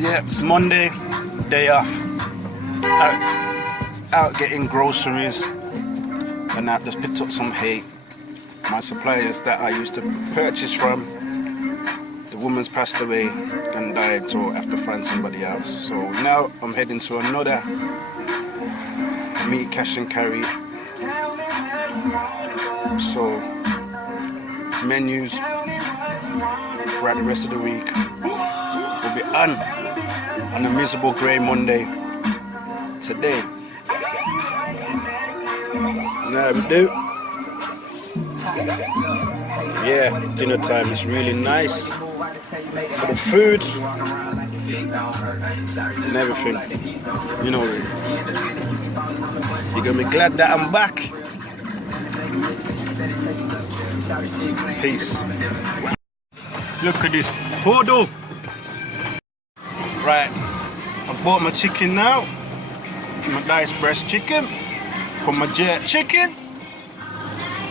Yeah, it's Monday, day off. Out getting groceries, and I just picked up some hay. My suppliers that I used to purchase from, the woman's passed away and died, so I have to find somebody else. So now I'm heading to another meat cash and carry. So menus throughout the rest of the week will be on a miserable grey Monday today. Now we do. Yeah, dinner time is really nice for the food and everything. You know, you're gonna be glad that I'm back. Peace. Look at this poodle. Right, I bought my chicken now. My diced breast chicken for my jerk chicken.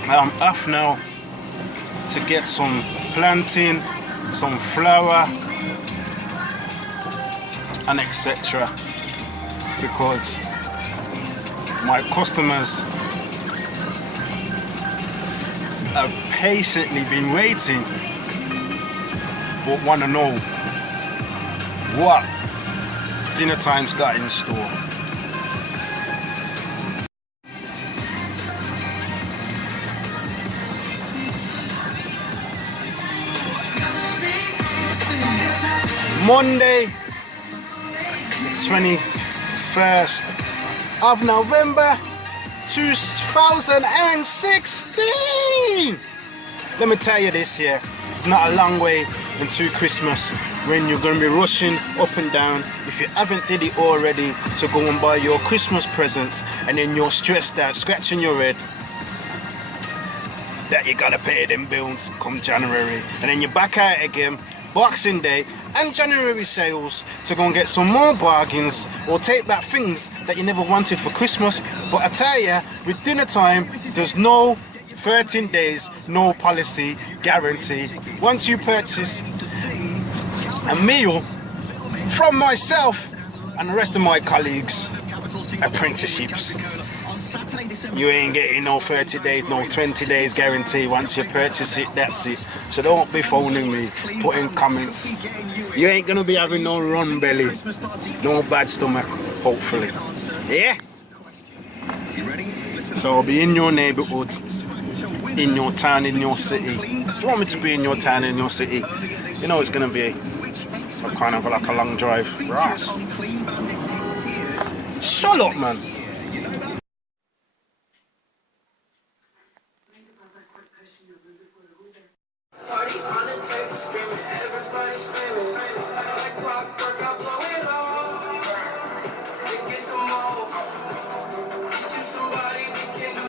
I'm off now to get some plantain, some flour, and etc. because my customers have patiently been waiting but want to know what dinner time's got in store. Monday, 21st of November 2016. Let me tell you this here, it's not a long way into Christmas when you're going to be rushing up and down, if you haven't did it already, to go and buy your Christmas presents, and then you're stressed out, scratching your head that you gotta pay them bills come January, and then you're back out again, Boxing Day and January sales, to go and get some more bargains or take back things that you never wanted for Christmas. But I tell you, with dinner time, there's no 13 days, no policy guarantee. Once you purchase a meal from myself and the rest of my colleagues, apprenticeships, you ain't getting no 30 days, no 20 days guarantee. Once you purchase it, that's it. So don't be phoning me, putting comments. You ain't gonna be having no run belly, no bad stomach, hopefully. Yeah? So I'll be in your neighborhood, in your town, in your city. If you want me to be in your town, in your city, you know it's gonna be a kind of like a long drive. Ross. Shut up, man.